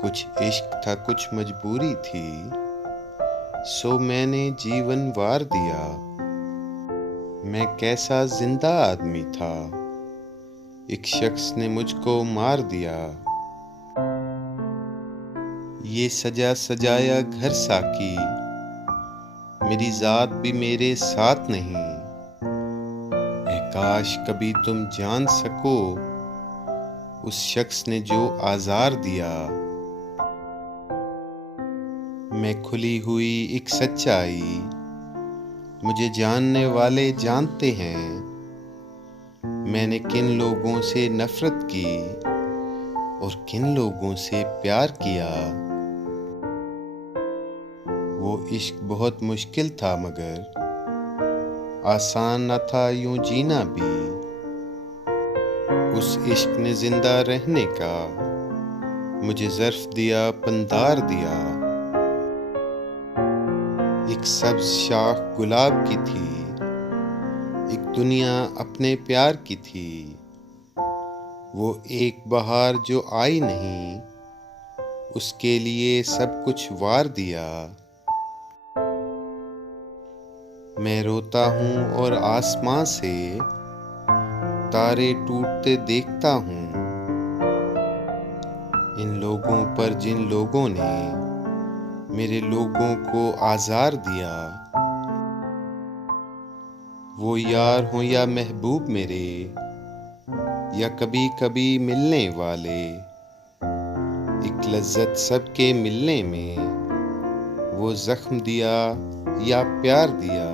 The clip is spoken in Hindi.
कुछ इश्क था, कुछ मजबूरी थी, सो मैंने जीवन वार दिया। मैं कैसा जिंदा आदमी था, एक शख्स ने मुझको मार दिया। ये सजा सजाया घर साकी, मेरी जात भी मेरे साथ नहीं। ऐ काश कभी तुम जान सको, उस शख्स ने जो आज़ार दिया। मैं खुली हुई एक सच्चाई, मुझे जानने वाले जानते हैं, मैंने किन लोगों से नफरत की और किन लोगों से प्यार किया। वो इश्क बहुत मुश्किल था, मगर आसान न था यूं जीना भी। उस इश्क ने जिंदा रहने का मुझे ज़र्फ दिया, पंदार दिया। एक सब्ज शाख गुलाब की थी, एक दुनिया अपने प्यार की थी। वो एक बहार जो आई नहीं, उसके लिए सब कुछ वार दिया। मैं रोता हूँ और आसमां से तारे टूटते देखता हूँ, इन लोगों पर जिन लोगों ने मेरे लोगों को आज़ार दिया। वो यार हों या महबूब मेरे, या कभी कभी मिलने वाले, एक लज्जत सबके मिलने में वो जख्म दिया या प्यार दिया।